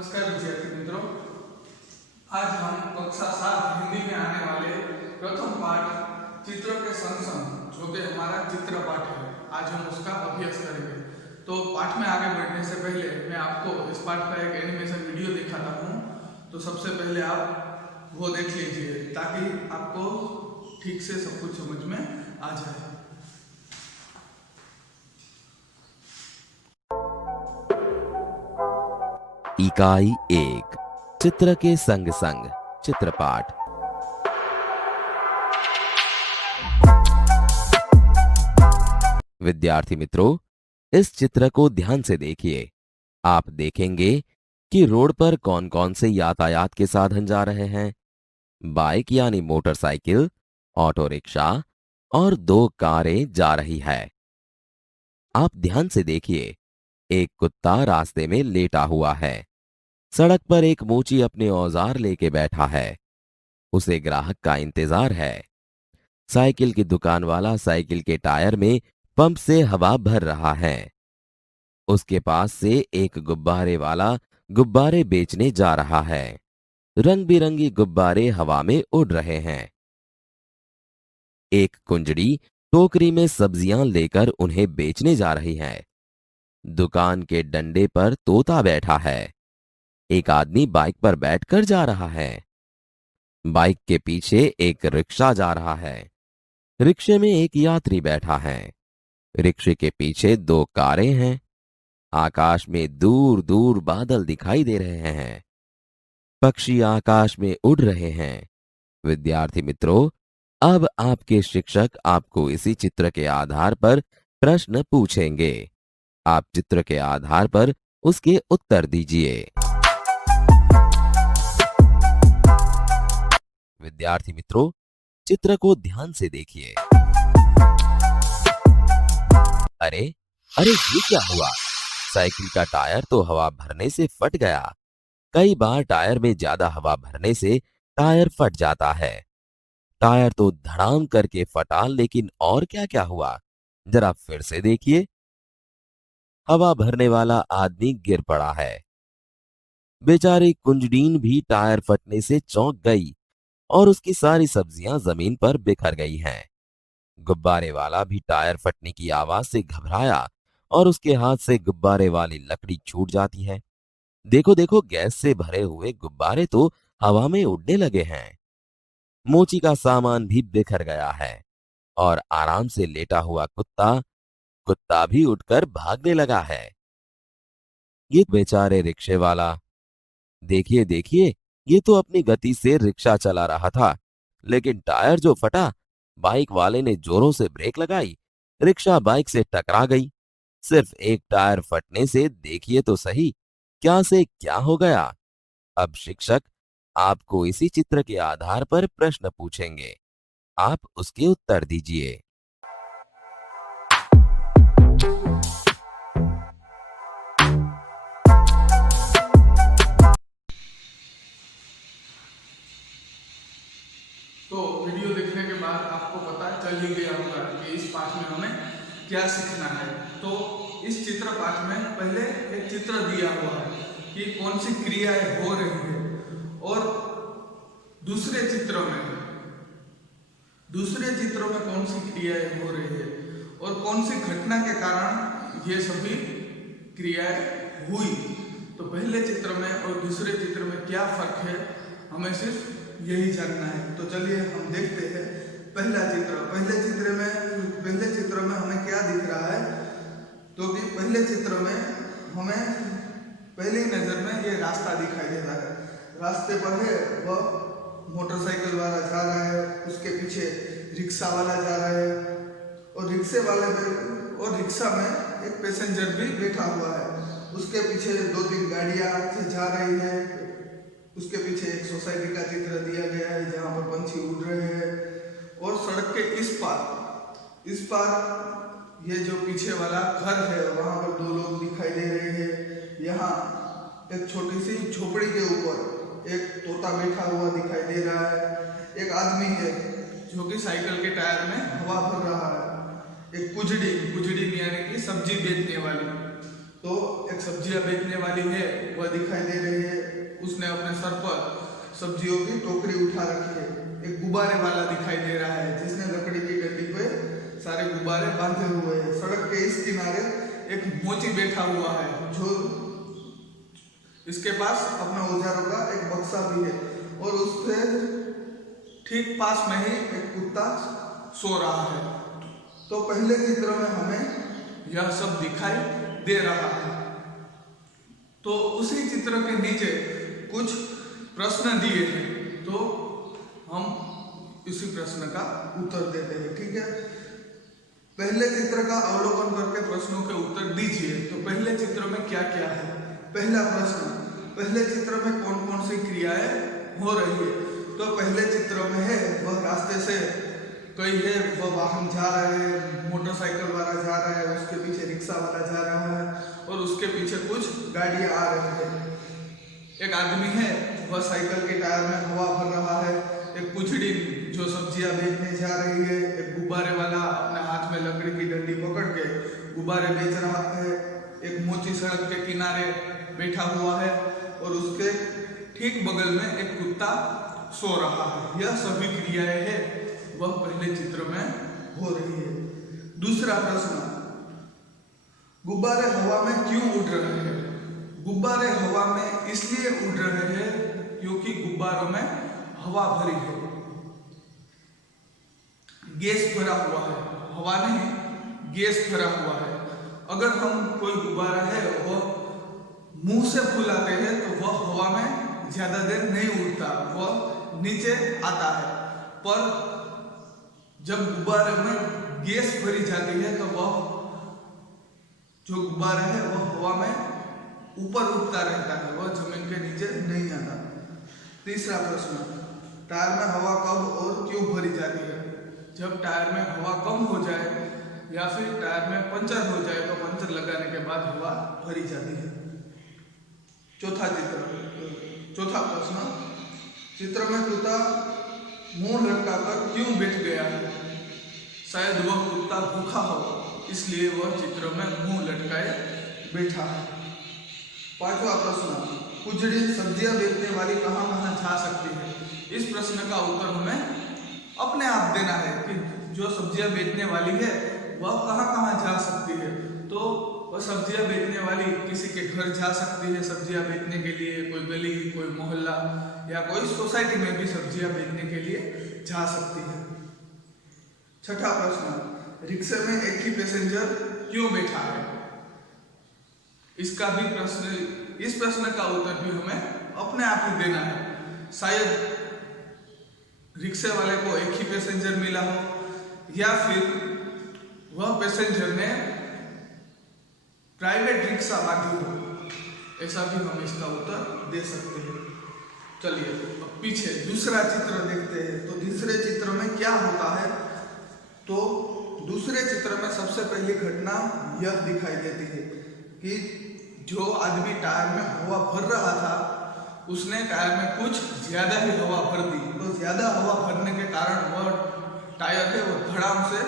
नमस्कार विद्यार्थी मित्रों, आज हम कक्षा 7 हिंदी में आने वाले प्रथम पाठ चित्रों के संग संग जो कि हमारा चित्र पाठ है, आज हम उसका अभ्यास करेंगे। तो पाठ में आगे बढ़ने से पहले मैं आपको इस पाठ का एक एनिमेशन वीडियो दिखाता हूँ। तो सबसे पहले आप वो देख लीजिए ताकि आपको ठीक से सब कुछ समझ में आ जाए। इकाई 1 चित्र के संग संग चित्रपाठ। विद्यार्थी मित्रों, इस चित्र को ध्यान से देखिए। आप देखेंगे कि रोड पर कौन कौन से यातायात के साधन जा रहे हैं। बाइक यानी मोटरसाइकिल, ऑटो रिक्शा और 2 कारें जा रही है। आप ध्यान से देखिए, एक कुत्ता रास्ते में लेटा हुआ है। सड़क पर एक मोची अपने औजार लेके बैठा है। उसे ग्राहक का इंतजार है। साइकिल की दुकान वाला साइकिल के टायर में पंप से हवा भर रहा है। उसके पास से एक गुब्बारे वाला गुब्बारे बेचने जा रहा है। रंग बिरंगी गुब्बारे हवा में उड़ रहे हैं। एक कुंजड़ी टोकरी में सब्जियां लेकर उन्हें बेचने जा रही है। दुकान के डंडे पर तोता बैठा है। एक आदमी बाइक पर बैठकर जा रहा है। बाइक के पीछे एक रिक्शा जा रहा है। रिक्शे में एक यात्री बैठा है। रिक्शे के पीछे 2 कारें हैं। आकाश में दूर दूर बादल दिखाई दे रहे हैं। पक्षी आकाश में उड़ रहे हैं। विद्यार्थी मित्रों, अब आपके शिक्षक आपको इसी चित्र के आधार पर प्रश्न पूछेंगे। आप चित्र के आधार पर उसके उत्तर दीजिए। विद्यार्थी मित्रों, चित्र को ध्यान से देखिए। अरे अरे, ये क्या हुआ? साइकिल का टायर तो हवा भरने से फट गया। कई बार टायर में ज्यादा हवा भरने से टायर फट जाता है। टायर तो धड़ाम करके फटा, लेकिन और क्या क्या हुआ? जरा फिर से देखिए। हवा भरने वाला आदमी गिर पड़ा है। बेचारी कुंजड़ीन भी टायर फटने से चौंक गई और उसकी सारी सब्जियां जमीन पर बिखर गई हैं। गुब्बारे वाला भी टायर फटने की आवाज से घबराया और उसके हाथ से गुब्बारे वाली लकड़ी छूट जाती है। देखो देखो, गैस से भरे हुए गुब्बारे तो हवा में उड़ने लगे हैं। मोची का सामान भी बिखर गया है और आराम से लेटा हुआ कुत्ता कुत्ता भी उठकर भागने लगा है। ये बेचारे रिक्शे वाला, देखिए देखिए, ये तो अपनी गति से रिक्शा चला रहा था, लेकिन टायर जो फटा, बाइक वाले ने जोरों से ब्रेक लगाई, रिक्शा बाइक से टकरा गई। सिर्फ एक टायर फटने से देखिए तो सही, क्या से क्या हो गया। अब शिक्षक आपको इसी चित्र के आधार पर प्रश्न पूछेंगे। आप उसके उत्तर दीजिए। तो वीडियो देखने के बाद आपको पता चल ही गया होगा कि इस पाठ में हमें क्या सीखना है। तो इस चित्र पाठ में पहले एक चित्र दिया हुआ है कि कौन सी क्रियाएं हो रही है, और दूसरे चित्रों में कौन सी क्रियाएं हो रही है और कौन सी घटना के कारण ये सभी क्रियाएं हुई। तो पहले चित्र में और दूसरे चित्र में क्या फर्क है, हमें सिर्फ यही जानना है। तो चलिए हम देखते हैं पहला चित्र। पहले चित्र में हमें क्या दिख रहा है, तो कि पहले चित्र में हमें पहली नजर में ये रास्ता दिखाई देता है। रास्ते पर है वह मोटरसाइकिल वाला जा रहा है, उसके पीछे रिक्शा वाला जा रहा है, और रिक्शा में एक पैसेंजर भी बैठा हुआ है। उसके पीछे 2-3 गाड़ियां से जा रही है। उसके पीछे एक सोसाइटी का चित्र दिया गया है जहाँ पर पंछी उड़ रहे हैं। और सड़क के इस पार ये जो पीछे वाला घर है वहाँ पर 2 लोग दिखाई दे रहे हैं। यहाँ एक छोटी सी झोपड़ी के ऊपर एक तोता बैठा हुआ दिखाई दे रहा है। एक आदमी है जो कि साइकिल के टायर में हवा भर रहा है। एक कुजड़ी यानी कि सब्जी बेचने वाली, तो एक सब्जियां बेचने वाली है वह दिखाई दे रही है, उसने अपने सर पर सब्जियों की टोकरी उठा रखी है। एक गुब्बारे वाला दिखाई दे रहा है जिसने लकड़ी की डंडी पे सारे गुब्बारे बांधे हुए हैं। सड़क के इस किनारे एक मोची बैठा हुआ है जो इसके पास अपने औजारों का एक बक्सा भी है और उसके ठीक पास में ही एक कुत्ता सो रहा है। तो पहले चित्र में हमें यह सब दिखाई दे रहा है। तो उसी चित्र के नीचे कुछ प्रश्न दिए हैं, तो हम इसी प्रश्न का उत्तर देते हैं। ठीक है, पहले चित्र का अवलोकन करके प्रश्नों के उत्तर दीजिए। तो पहले चित्र में क्या क्या है? पहला प्रश्न, पहले चित्र में कौन कौन सी क्रियाएं हो रही है? तो पहले चित्र में है वह रास्ते से कोई है, वह वाहन जा रहे हैं, मोटरसाइकिल वाला जा रहा है, उसके पीछे रिक्शा वाला जा रहा है और उसके पीछे कुछ गाड़ियां आ रही है। एक आदमी है वह साइकिल के टायर में हवा भर रहा है। एक कुचड़ी जो सब्जियां बेचने जा रही है। एक गुब्बारे वाला अपने हाथ में लकड़ी की डंडी पकड़ के गुब्बारे बेच रहा है। एक मोची सड़क के किनारे बैठा हुआ है और उसके ठीक बगल में एक कुत्ता सो रहा है। यह सभी क्रियाएं है वह पहले चित्र में हो रही है। दूसरा प्रश्न, गुब्बारे हवा में क्यों उड़ रहे हैं? गुब्बारे हवा में इसलिए उड़ रहे हैं क्योंकि गुब्बारों में हवा भरी है, गैस भरा हुआ है, हवा नहीं गैस भरा हुआ है। अगर हम कोई गुब्बारा है वह मुंह से फुलाते हैं तो वह हवा में ज्यादा देर नहीं उड़ता, वह नीचे आता है। पर जब गुब्बारे में गैस भरी जाती है तो वह जो गुब्बारा है वह हवा में ऊपर उठता रहता है, वह जमीन के नीचे नहीं आता। तीसरा प्रश्न, टायर में हवा कब और क्यों भरी जाती है? जब टायर में हवा कम हो जाए या फिर टायर में पंचर हो जाए तो पंचर लगाने के बाद हवा भरी जाती है। चौथा प्रश्न, चित्र में कुत्ता मुंह लटकाकर क्यों बैठ गया है? शायद वह कुत्ता भूखा हो इसलिए वह चित्र में मुंह लटकाए बैठा है। पांचवा प्रश्न, कुचड़ी सब्जियां बेचने वाली कहाँ कहाँ जा सकती है? इस प्रश्न का उत्तर हमें अपने आप देना है कि जो सब्जियां बेचने वाली है वह कहाँ कहाँ जा सकती है। तो वह सब्जियां बेचने वाली किसी के घर जा सकती है सब्जियां बेचने के लिए, कोई गली, कोई मोहल्ला या कोई सोसाइटी में भी सब्जियां बेचने के लिए जा सकती है। छठा प्रश्न, रिक्शे में एक ही पैसेंजर क्यों बैठा है? इस प्रश्न का उत्तर भी हमें अपने आप ही देना है। शायद रिक्शे वाले को एक ही पैसेंजर मिला हो या फिर वह पैसेंजर ने प्राइवेट रिक्शा बांधी हो, ऐसा भी हम इसका उत्तर दे सकते हैं। चलिए अब पीछे दूसरा चित्र देखते हैं। तो दूसरे चित्र में क्या होता है? तो दूसरे चित्र में सबसे पहली घटना यह दिखाई देती है कि जो आदमी टायर में हवा भर रहा था उसने टायर में कुछ ज्यादा ही हवा भर दी। तो ज्यादा हवा भरने के कारण वह टायर है वो धड़ाम से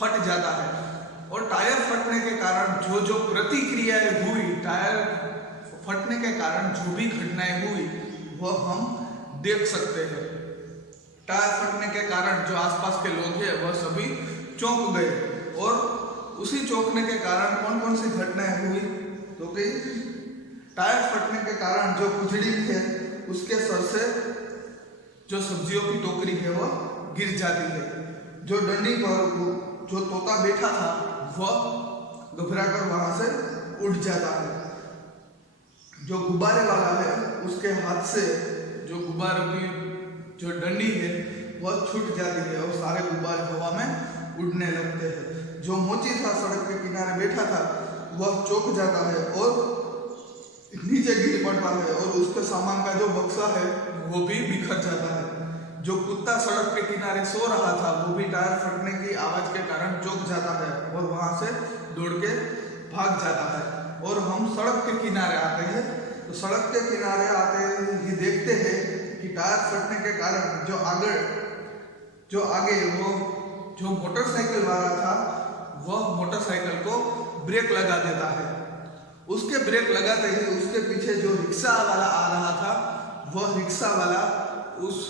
फट जाता है और टायर फटने के कारण जो प्रतिक्रियाएं हुई, टायर फटने के कारण जो भी घटनाएं हुई वह हम देख सकते हैं। टायर फटने के कारण जो आसपास के लोग हैं वह सभी चौंक गए और उसी चौंकने के कारण कौन कौन सी घटनाएं हुई? तो कि टायर फटने के कारण जो कुचड़ी है उसके सर से जो सब्जियों की टोकरी है वह गिर जाती है। जो डंडी पर जो तोता बैठा था वह घबराकर वहां से उड़ जाता है। जो गुब्बारे वाला है उसके हाथ से जो गुब्बारों की जो डंडी है वह छूट जाती है और सारे गुब्बारे हवा में उड़ने लगते हैं। जो मोची था सड़क के किनारे बैठा था वह चौंक जाता है और नीचे गिर पड़ता है और उसके सामान का जो बक्सा है वो भी बिखर जाता है। जो कुत्ता सड़क के किनारे सो रहा था वो भी टायर फटने की आवाज के कारण चौंक जाता है और वहां से दौड़ के भाग जाता है। और हम सड़क के किनारे आते हैं। तो सड़क के किनारे आते ही देखते हैं कि टायर फटने के कारण जो आगे वो जो मोटरसाइकिल वाला था वह मोटरसाइकिल को ब्रेक लगा देता है उसके ब्रेक लगाते ही उसके पीछे जो रिक्शा वाला आ रहा था वह रिक्शा वाला उस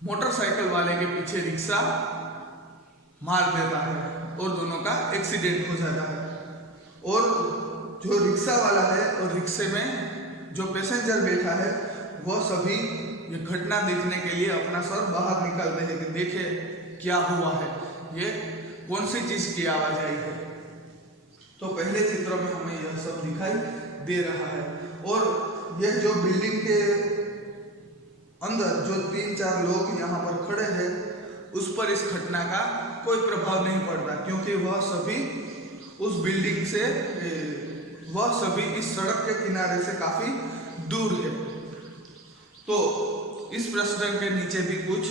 मोटरसाइकिल वाले के पीछे रिक्शा मार देता है और दोनों का एक्सीडेंट हो जाता है। और जो रिक्शा वाला है और रिक्शे में जो पैसेंजर बैठा है वह सभी ये घटना देखने के लिए अपना सर बाहर निकालते हैं कि देखे क्या हुआ है, ये कौन सी चीज की आवाज आई है। तो पहले चित्र में हमें यह सब दिखाई दे रहा है और यह जो बिल्डिंग के अंदर जो 3-4 लोग यहाँ पर खड़े हैं उस पर इस घटना का कोई प्रभाव नहीं पड़ता, क्योंकि वह सभी उस बिल्डिंग से वह सभी इस सड़क के किनारे से काफी दूर है। तो इस प्रश्न के नीचे भी कुछ,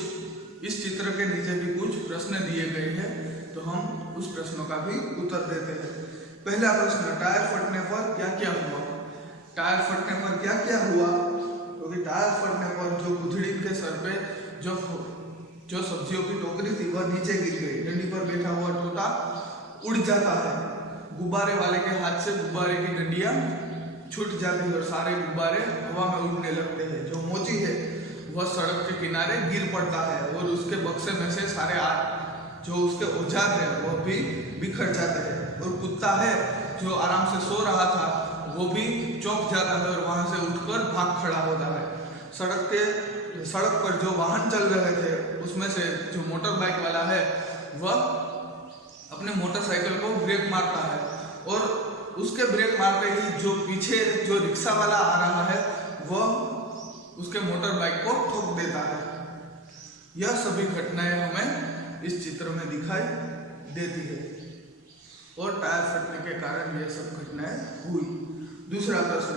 इस चित्र के नीचे भी कुछ प्रश्न दिए गए हैं, तो हम उस प्रश्नों का भी उत्तर देते हैं। पहला प्रश्न, टायर फटने पर क्या क्या हुआ। टायर फटने पर क्या क्या हुआ, क्योंकि टायर फटने पर जो गुजड़ी के सर पे जो सब्जियों की टोकरी थी वह नीचे गिर गई, डंडी पर बैठा हुआ टोटा उड़ जाता है, गुब्बारे वाले के हाथ से गुब्बारे की डंडियां छूट जाती है और सारे गुब्बारे हवा में उड़ने लगते हैं। जो मोची है वह सड़क के किनारे गिर पड़ता है और उसके बक्से में से सारे जो उसके औजार है वह भी बिखर जाते हैं। और कुत्ता है जो आराम से सो रहा था वो भी चौंक जाता है और वहां से उठकर भाग खड़ा होता है। सड़क पर जो वाहन चल रहे थे उसमें से जो मोटर बाइक वाला है वह अपने मोटरसाइकिल को ब्रेक मारता है और उसके ब्रेक मारते ही जो पीछे जो रिक्शा वाला आ रहा है वह उसके मोटर बाइक को ठोक देता है। यह सभी घटनाएं हमें इस चित्र में दिखाई देती है और टायर फटने के कारण यह सब घटनाएं हुई। दूसरा प्रश्न,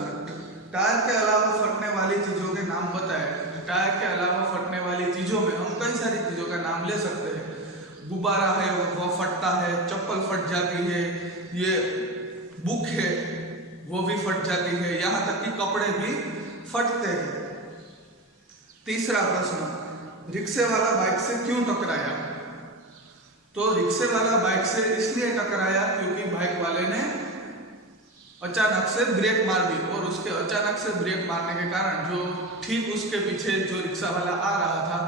टायर के अलावा फटने वाली चीजों के नाम बताएं। टायर के अलावा फटने वाली चीजों में हम कई सारी चीजों का नाम ले सकते हैं। गुब्बारा है वह फटता है, चप्पल फट जाती है, ये बुक है वो भी फट जाती है, यहाँ तक कि कपड़े भी फटते हैं। तीसरा प्रश्न, रिक्शे वाला बाइक से क्यों टकराया। तो रिक्शे वाला बाइक से इसलिए टकराया क्योंकि बाइक वाले ने अचानक से ब्रेक मार दी और उसके अचानक से ब्रेक मारने के कारण जो ठीक उसके पीछे जो रिक्शा वाला आ रहा था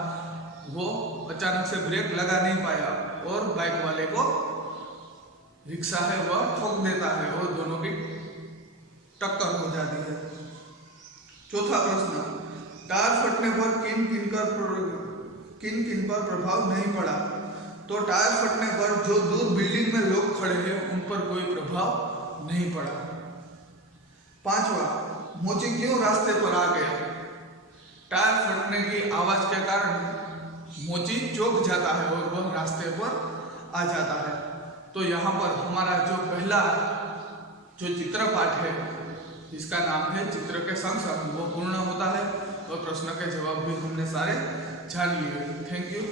वो अचानक से ब्रेक लगा नहीं पाया और बाइक वाले को रिक्शा है वह ठोक देता है और दोनों की टक्कर हो जाती है। चौथा प्रश्न, टायर फटने पर किन किन पर प्रभाव नहीं पड़ा। तो टायर फटने पर जो दूर बिल्डिंग में लोग खड़े हैं उन पर कोई प्रभाव नहीं पड़ा। पांचवा, मोची क्यों रास्ते पर आ गया। टायर फटने की आवाज के कारण मोची चौंक जाता है और वह रास्ते पर आ जाता है। तो यहाँ पर हमारा जो पहला जो चित्र पाठ है जिसका नाम है चित्र के संग संग वो पूर्ण होता है और प्रश्न के जवाब भी हमने सारे जान लिए। Thank you.